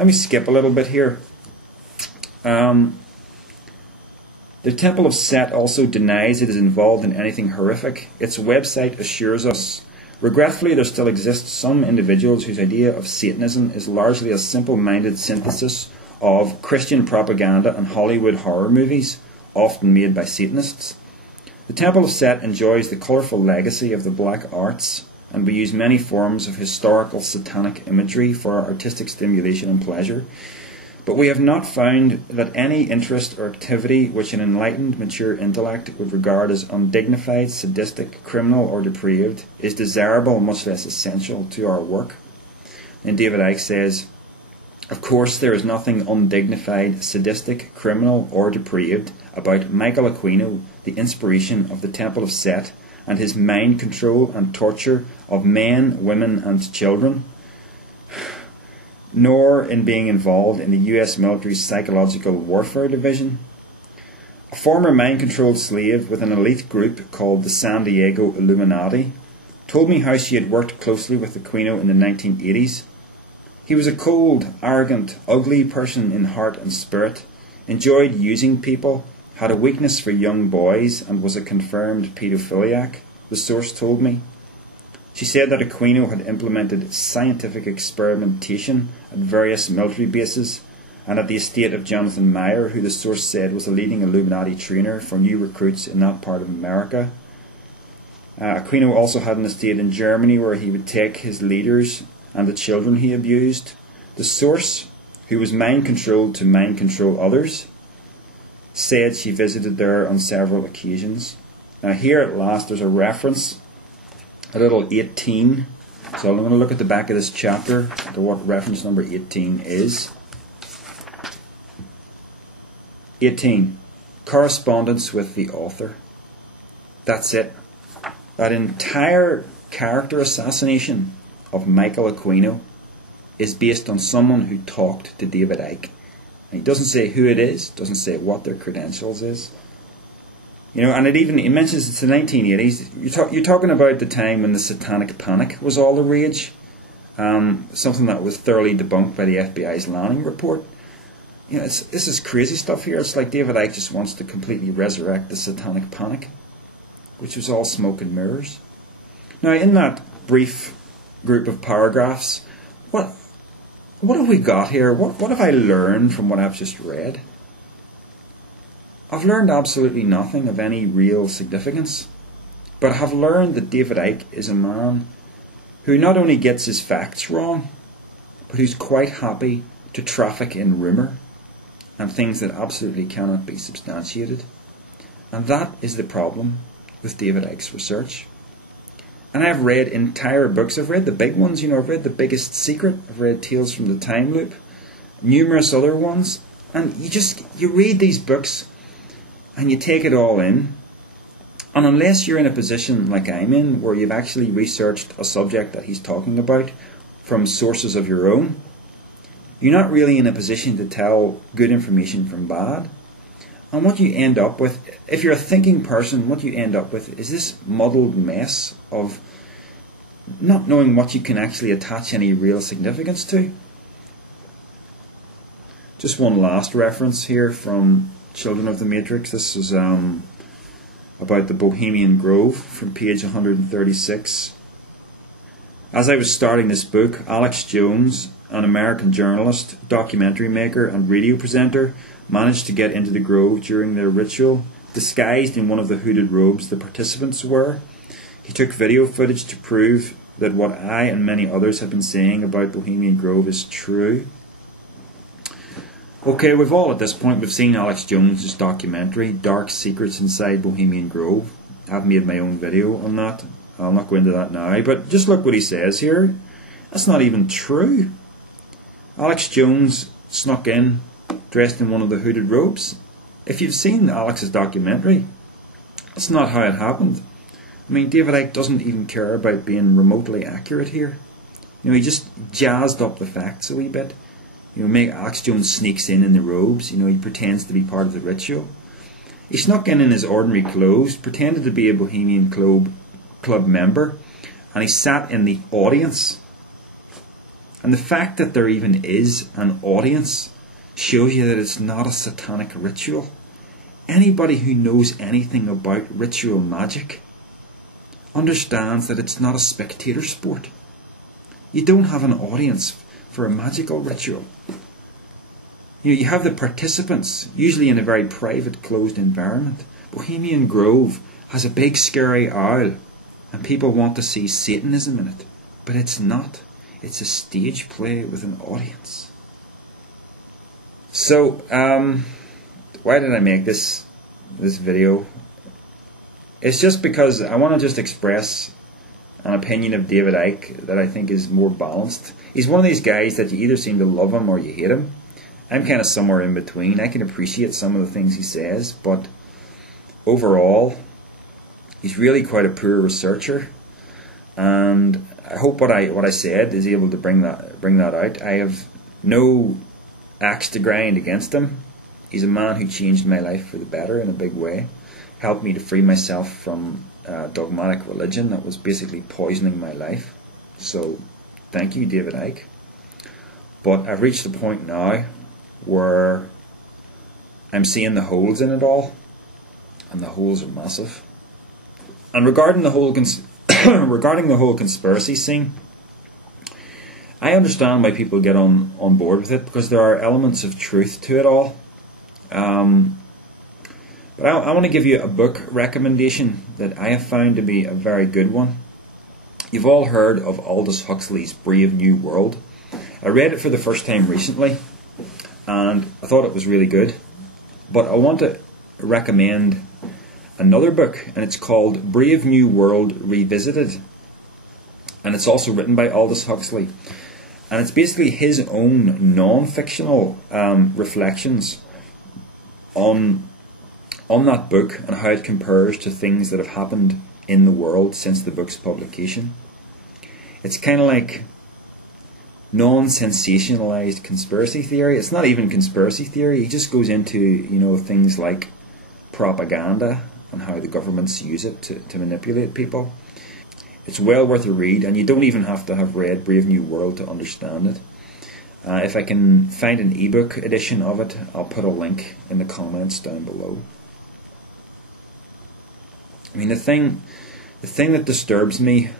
Let me skip a little bit here. The Temple of Set also denies it is involved in anything horrific. Its website assures us, regretfully, there still exist some individuals whose idea of Satanism is largely a simple-minded synthesis of Christian propaganda and Hollywood horror movies, often made by Satanists. The Temple of Set enjoys the colourful legacy of the black arts, and we use many forms of historical satanic imagery for our artistic stimulation and pleasure. But we have not found that any interest or activity which an enlightened, mature intellect would regard as undignified, sadistic, criminal or depraved is desirable, much less essential, to our work. And David Icke says, of course there is nothing undignified, sadistic, criminal or depraved about Michael Aquino, the inspiration of the Temple of Set, and his mind control and torture of men, women and children, nor in being involved in the US military's psychological warfare division. A former mind-controlled slave with an elite group called the San Diego Illuminati told me how she had worked closely with Aquino in the 1980s. He was a cold, arrogant, ugly person in heart and spirit, enjoyed using people, had a weakness for young boys and was a confirmed paedophiliac, the source told me. She said that Aquino had implemented scientific experimentation at various military bases and at the estate of Jonathan Meyer, who the source said was a leading Illuminati trainer for new recruits in that part of America. Aquino also had an estate in Germany where he would take his leaders and the children he abused. The source, who was mind-controlled to mind-control others, said she visited there on several occasions. Now here at last there's a reference, a little 18. So I'm going to look at the back of this chapter to what reference number 18 is. 18. Correspondence with the author. That's it. That entire character assassination of Michael Aquino is based on someone who talked to David Icke. And he doesn't say who it is, doesn't say what their credentials is. You know, and it mentions it's the 1980s. You're talking about the time when the Satanic panic was all the rage. Something that was thoroughly debunked by the FBI's Lanning report. You know, this is crazy stuff here. It's like David Icke just wants to completely resurrect the Satanic panic, which was all smoke and mirrors. Now, in that brief group of paragraphs, what have we got here? What have I learned from what I've just read? I've learned absolutely nothing of any real significance, but I have learned that David Icke is a man who not only gets his facts wrong, but who's quite happy to traffic in rumour and things that absolutely cannot be substantiated. And that is the problem with David Icke's research. And I've read entire books. I've read the big ones, I've read The Biggest Secret, I've read Tales from the Time Loop, numerous other ones, and you read these books and you take it all in, and unless you're in a position like I'm in, where you've actually researched a subject that he's talking about from sources of your own, you're not really in a position to tell good information from bad. And what you end up with, if you're a thinking person, what you end up with is this muddled mess of not knowing what you can actually attach any real significance to. Just one last reference here from Children of the Matrix. This is about the Bohemian Grove from page 136. As I was starting this book, Alex Jones, an American journalist, documentary maker and radio presenter, managed to get into the grove during their ritual, disguised in one of the hooded robes the participants wore. He took video footage to prove that what I and many others have been saying about Bohemian Grove is true. Okay, we've all at this point, we've seen Alex Jones' documentary, Dark Secrets Inside Bohemian Grove. I've made my own video on that. I'll not go into that now, but just look what he says here. That's not even true. Alex Jones snuck in, dressed in one of the hooded robes. If you've seen Alex's documentary, that's not how it happened. I mean, David Icke doesn't even care about being remotely accurate here. He just jazzed up the facts a wee bit. Alex Jones sneaks in the robes. He pretends to be part of the ritual. He snuck in his ordinary clothes, pretended to be a Bohemian Club member, and he sat in the audience. And the fact that there even is an audience shows you that it's not a satanic ritual. Anybody who knows anything about ritual magic understands that it's not a spectator sport. You don't have an audience for a magical ritual. You have the participants, usually in a very private, closed environment. Bohemian Grove has a big scary owl, and people want to see Satanism in it. But it's not. It's a stage play with an audience. So, why did I make this video? It's just because I want to just express an opinion of David Icke that I think is more balanced. He's one of these guys that you either seem to love him or you hate him. I'm kind of somewhere in between. I can appreciate some of the things he says, but overall, he's really quite a poor researcher. And I hope what I said is able to bring that out. I have no axe to grind against him. He's a man who changed my life for the better in a big way. Helped me to free myself from dogmatic religion that was basically poisoning my life. So, thank you, David Icke. But I've reached the point now where I'm seeing the holes in it all, and the holes are massive. And regarding the whole conspiracy scene, I understand why people get on board with it, because there are elements of truth to it all. But I want to give you a book recommendation that I have found to be a very good one. You've all heard of Aldous Huxley's Brave New World. I read it for the first time recently, and I thought it was really good. But I want to recommend another book, and it's called Brave New World Revisited. And it's also written by Aldous Huxley. And it's basically his own non-fictional reflections on that book and how it compares to things that have happened in the world since the book's publication. It's kind of like non-sensationalized conspiracy theory. It's not even conspiracy theory. He just goes into, things like propaganda and how the governments use it to manipulate people. It's well worth a read, and you don't even have to have read Brave New World to understand it. If I can find an ebook edition of it, I'll put a link in the comments down below. I mean, the thing that disturbs me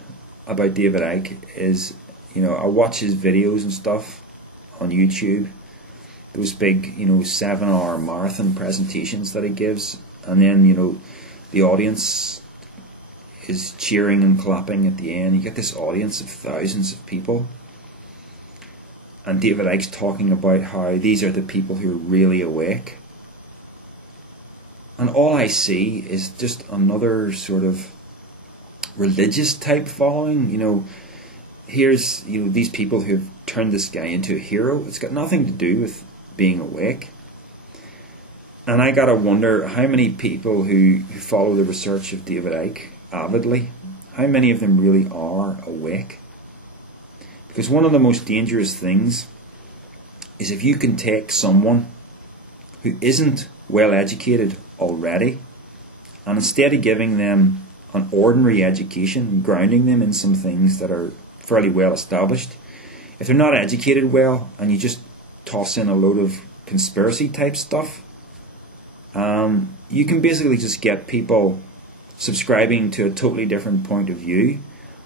about David Icke is, I watch his videos and stuff on YouTube, those big, 7-hour marathon presentations that he gives, and then, the audience is cheering and clapping at the end. You get this audience of thousands of people, and David Icke's talking about how these are the people who are really awake. And all I see is just another sort of religious type following. Here's these people who've turned this guy into a hero. It's got nothing to do with being awake. And I gotta wonder how many people who follow the research of David Icke avidly, how many of them really are awake? Because one of the most dangerous things is if you can take someone who isn't well educated already, and instead of giving them an ordinary education, grounding them in some things that are fairly well established, if they're not educated well and you just toss in a load of conspiracy type stuff, you can basically just get people subscribing to a totally different point of view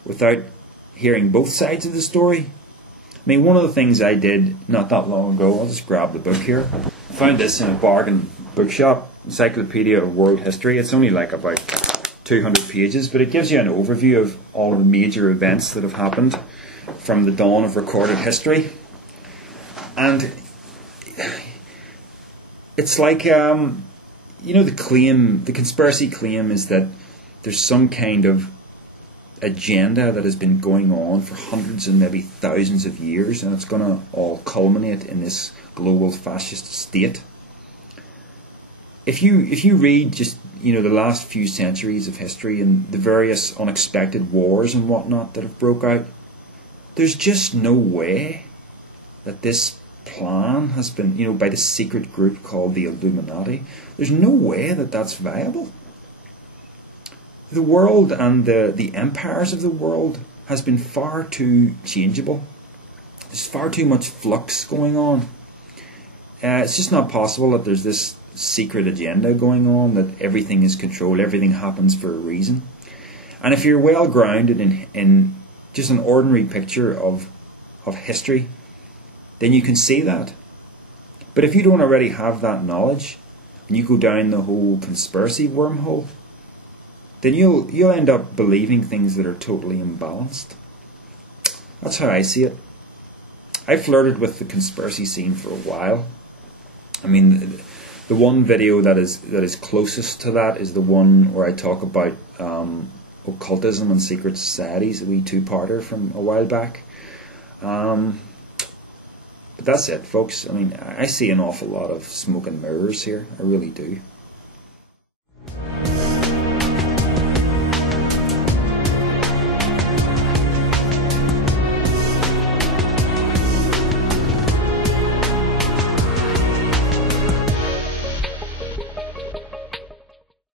without hearing both sides of the story. I mean, one of the things I did not that long ago, I'll just grab the book here. I found this in a bargain bookshop, Encyclopedia of World History. It's only like about 200 pages, but it gives you an overview of all of the major events that have happened from the dawn of recorded history. And it's like, the conspiracy claim is that there's some kind of agenda that has been going on for hundreds and maybe thousands of years, and it's going to all culminate in this global fascist state. If you read just the last few centuries of history and the various unexpected wars and whatnot that have broke out, there's just no way that this plan has been, by the secret group called the Illuminati. There's no way that that's viable. The world and the empires of the world has been far too changeable. There's far too much flux going on. It's just not possible that there's this secret agenda going on, that everything is controlled, everything happens for a reason. And if you're well grounded in just an ordinary picture of history, then you can see that. But if you don't already have that knowledge, and you go down the whole conspiracy wormhole, then you'll end up believing things that are totally imbalanced. That's how I see it. I flirted with the conspiracy scene for a while. I mean, the one video that is closest to that is the one where I talk about occultism and secret societies, a wee two-parter from a while back. But that's it, folks. I mean, I see an awful lot of smoke and mirrors here. I really do.